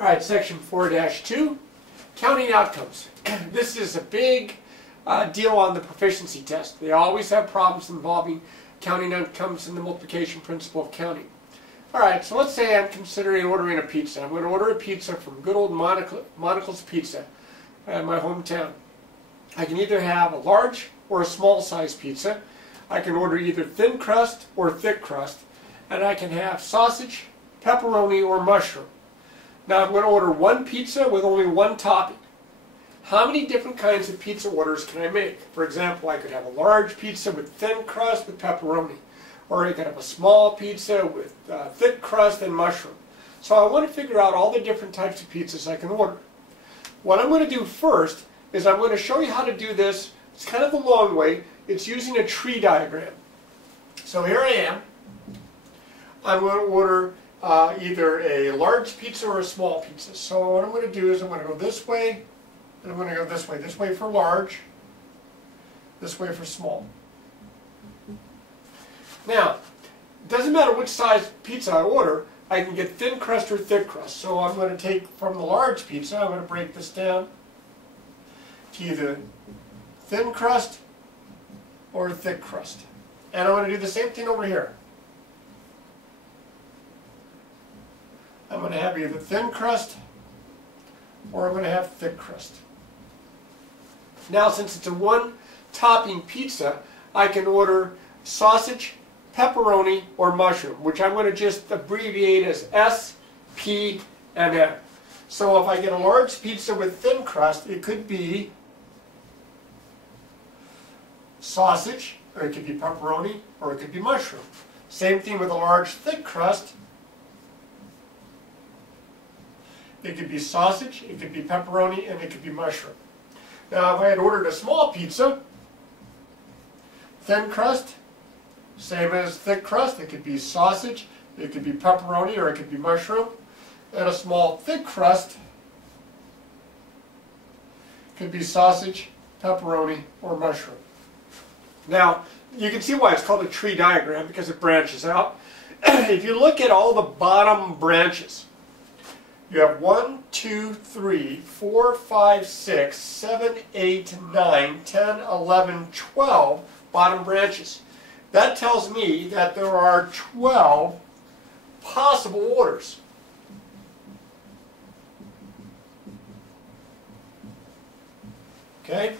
All right, section 4-2, counting outcomes. This is a big deal on the proficiency test. They always have problems involving counting outcomes and the multiplication principle of counting. All right, so let's say I'm considering ordering a pizza. I'm going to order a pizza from good old Monocle's Pizza in my hometown. I can either have a large or a small size pizza. I can order either thin crust or thick crust. And I can have sausage, pepperoni, or mushroom. Now I'm going to order one pizza with only one topping. How many different kinds of pizza orders can I make? For example, I could have a large pizza with thin crust with pepperoni. Or I could have a small pizza with thick crust and mushroom. So I want to figure out all the different types of pizzas I can order. What I'm going to do first is I'm going to show you how to do this. It's kind of a long way. It's using a tree diagram. So here I am. I'm going to order either a large pizza or a small pizza. So what I'm going to do is I'm going to go this way, and I'm going to go this way. This way for large, this way for small. Now, it doesn't matter which size pizza I order, I can get thin crust or thick crust. So I'm going to take from the large pizza, I'm going to break this down to either thin crust or thick crust. And I'm going to do the same thing over here. I'm going to have either thin crust or I'm going to have thick crust. Now, since it's a one-topping pizza, I can order sausage, pepperoni, or mushroom, which I'm going to just abbreviate as S, P, and M. So if I get a large pizza with thin crust, it could be sausage, or it could be pepperoni, or it could be mushroom. Same thing with a large thick crust. It could be sausage, it could be pepperoni, and it could be mushroom. Now if I had ordered a small pizza, thin crust, same as thick crust, it could be sausage, it could be pepperoni, or it could be mushroom. And a small thick crust could be sausage, pepperoni, or mushroom. Now, you can see why it's called a tree diagram, because it branches out. If you look at all the bottom branches, you have 1, 2, 3, 4, 5, 6, 7, 8, 9, 10, 11, 12 bottom branches. That tells me that there are 12 possible orders. Okay?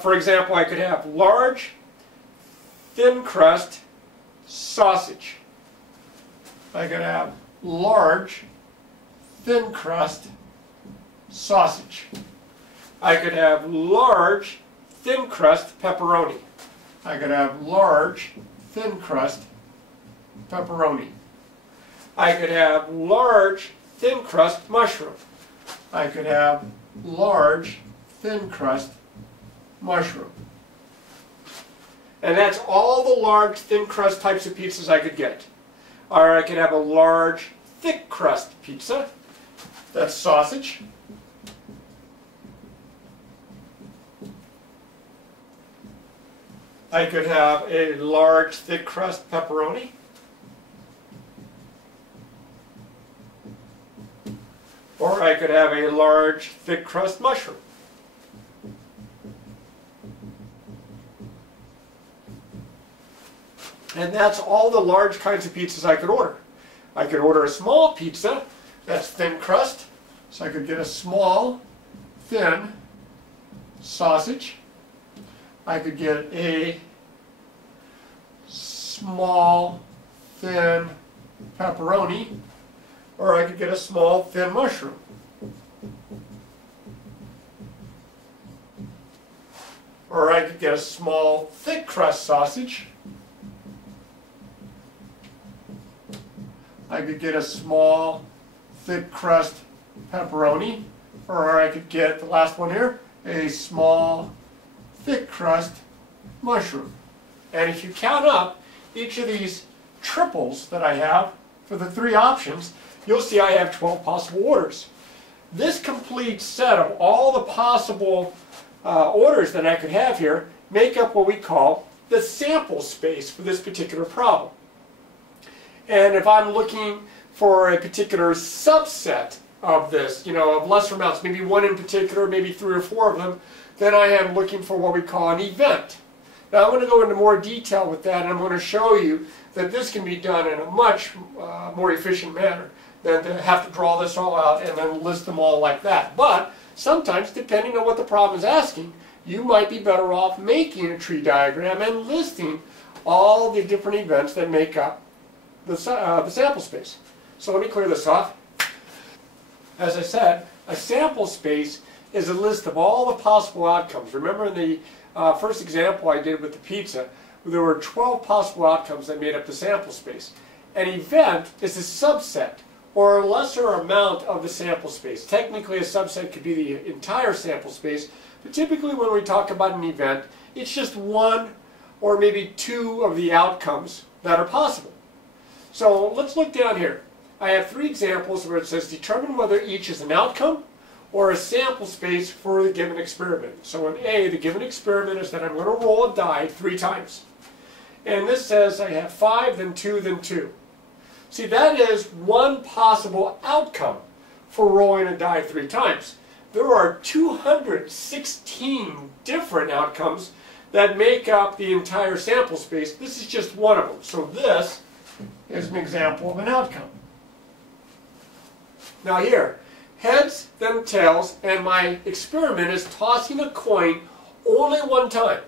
For example, I could have large, thin crust, sausage. I could have large, thin crust, sausage. I could have large, thin crust, pepperoni. I could have large, thin crust, pepperoni. I could have large, thin crust, mushroom. I could have large, thin crust, mushroom. And that's all the large, thin crust types of pizzas I could get. Or I could have a large, thick crust pizza. That's sausage. I could have a large, thick crust pepperoni. Or I could have a large, thick crust mushroom. And that's all the large kinds of pizzas I could order. I could order a small pizza, that's thin crust, so I could get a small, thin sausage. I could get a small, thin pepperoni, or I could get a small, thin mushroom. Or I could get a small, thick crust sausage. I could get a small, thick crust pepperoni, or I could get, the last one here, a small, thick crust mushroom. And if you count up each of these triples that I have for the three options, you'll see I have 12 possible orders. This complete set of all the possible orders that I could have here make up what we call the sample space for this particular problem. And if I'm looking for a particular subset of this, of lesser amounts, maybe one in particular, maybe 3 or 4 of them, then I am looking for what we call an event. Now I'm going to go into more detail with that, and I'm going to show you that this can be done in a much more efficient manner than to have to draw this all out and then list them all like that. But sometimes, depending on what the problem is asking, you might be better off making a tree diagram and listing all the different events that make up the sample space. So let me clear this off. As I said, a sample space is a list of all the possible outcomes. Remember in the first example I did with the pizza, there were 12 possible outcomes that made up the sample space. An event is a subset or a lesser amount of the sample space. Technically, a subset could be the entire sample space, but typically when we talk about an event, it's just one or maybe 2 of the outcomes that are possible. So let's look down here. I have 3 examples where it says determine whether each is an outcome or a sample space for the given experiment. So in A, the given experiment is that I'm going to roll a die 3 times. And this says I have 5, then 2, then 2. See, that is one possible outcome for rolling a die 3 times. There are 216 different outcomes that make up the entire sample space. This is just one of them. So this is an example of an outcome. Now here, heads, then tails, and my experiment is tossing a coin only 1 time.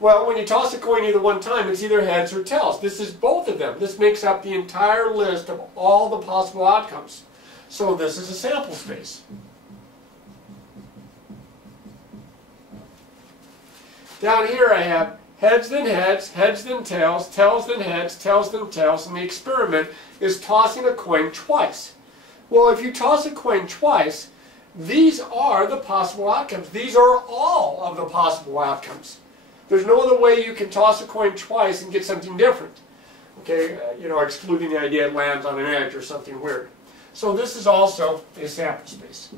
Well, when you toss a coin either 1 time, it's either heads or tails. This is both of them. This makes up the entire list of all the possible outcomes. So this is a sample space. Down here I have heads then tails, tails then heads, tails then tails, and the experiment is tossing a coin twice. Well, if you toss a coin twice, these are the possible outcomes. These are all of the possible outcomes. There's no other way you can toss a coin twice and get something different. Okay, excluding the idea it lands on an edge or something weird. So this is also a sample space.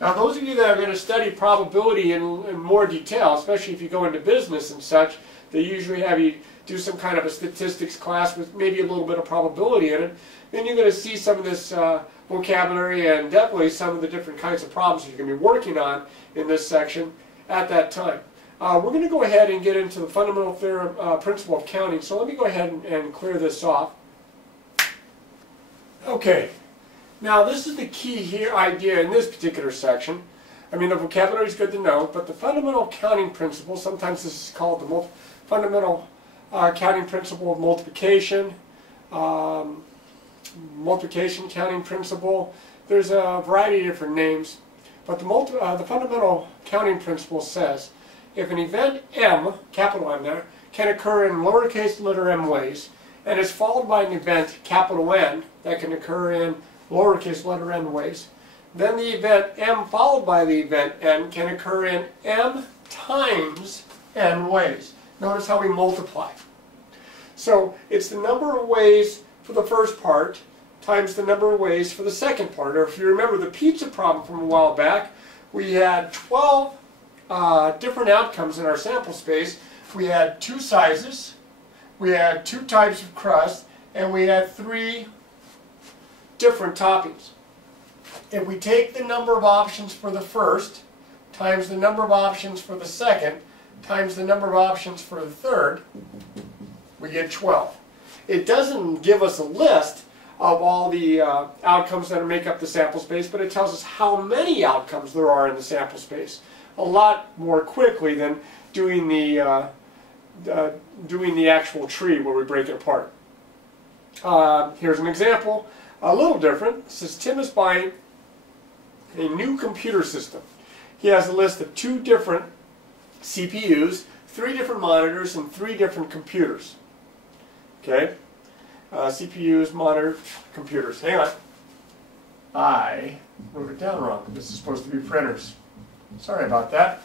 Now those of you that are going to study probability in more detail, especially if you go into business and such, they usually have you do some kind of a statistics class with maybe a little bit of probability in it. Then you're going to see some of this vocabulary and definitely some of the different kinds of problems you're going to be working on in this section at that time. We're going to go ahead and get into the fundamental theorem, principle of counting. So let me go ahead and clear this off. Okay. Now this is the key here idea in this particular section. I mean, the vocabulary is good to know, but the fundamental counting principle, sometimes this is called the fundamental counting principle of multiplication, multiplication counting principle. There's a variety of different names, but the fundamental counting principle says if an event M, capital M there, can occur in lowercase letter m ways, and is followed by an event, capital N, that can occur in lowercase letter n ways, then the event M followed by the event N can occur in M times n ways. Notice how we multiply. So it's the number of ways for the first part times the number of ways for the second part. Or if you remember the pizza problem from a while back, we had 12 different outcomes in our sample space. We had 2 sizes, we had 2 types of crust, and we had 3 different toppings. If we take the number of options for the first times the number of options for the second times the number of options for the third, we get 12. It doesn't give us a list of all the outcomes that make up the sample space, but it tells us how many outcomes there are in the sample space a lot more quickly than doing the actual tree where we break it apart. Here's an example, a little different. It says Tim is buying a new computer system. He has a list of 2 different CPUs, 3 different monitors, and 3 different computers. Okay? CPUs, monitors, computers. Hang on. I wrote it down wrong. This is supposed to be printers. Sorry about that.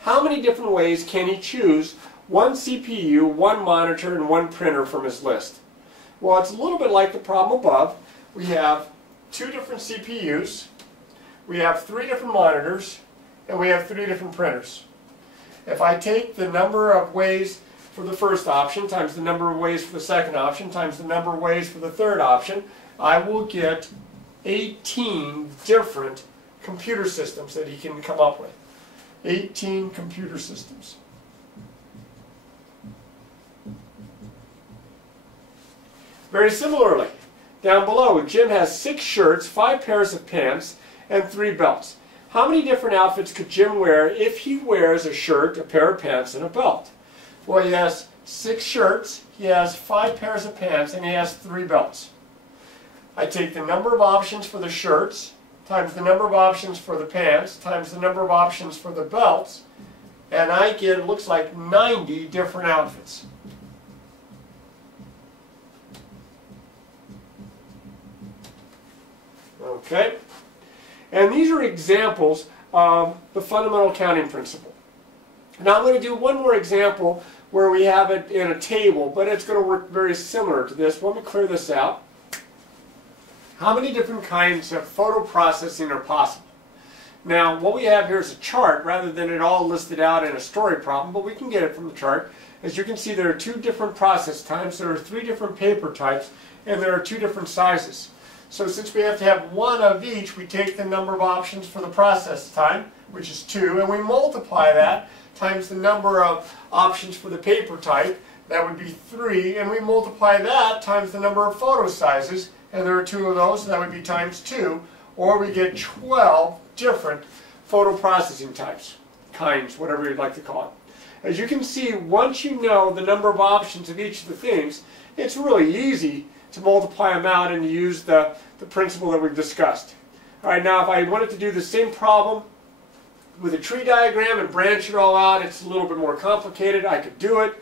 How many different ways can he choose 1 CPU, 1 monitor, and 1 printer from his list? Well, it's a little bit like the problem above. We have 2 different CPUs, we have 3 different monitors, and we have 3 different printers. If I take the number of ways for the first option times the number of ways for the second option times the number of ways for the third option, I will get 18 different computer systems that he can come up with. 18 computer systems. Very similarly, down below, Jim has 6 shirts, 5 pairs of pants, and 3 belts. How many different outfits could Jim wear if he wears a shirt, a pair of pants, and a belt? Well, he has 6 shirts, he has 5 pairs of pants, and he has 3 belts. I take the number of options for the shirts times the number of options for the pants times the number of options for the belts, and I get, it looks like, 90 different outfits. Okay? And these are examples of the fundamental counting principle. Now I'm going to do one more example where we have it in a table, but it's going to work very similar to this. Let me clear this out. How many different kinds of photo processing are possible? Now what we have here is a chart rather than it all listed out in a story problem, but we can get it from the chart. As you can see, there are 2 different process times, there are 3 different paper types, and there are 2 different sizes. So since we have to have 1 of each, we take the number of options for the process time, which is 2, and we multiply that times the number of options for the paper type, that would be 3, and we multiply that times the number of photo sizes, and there are 2 of those, so that would be times 2, or we get 12 different photo processing types, kinds, whatever you'd like to call it. As you can see, once you know the number of options of each of the things, it's really easy to multiply them out and use the principle that we've discussed. Alright, now if I wanted to do the same problem with a tree diagram and branch it all out, it's a little bit more complicated. I could do it,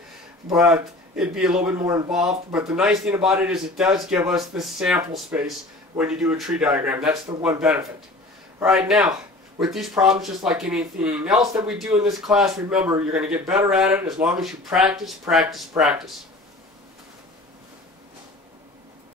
but it'd be a little bit more involved. But the nice thing about it is it does give us the sample space when you do a tree diagram. That's the one benefit. Alright, now with these problems, just like anything else that we do in this class, remember, you're going to get better at it as long as you practice, practice, practice.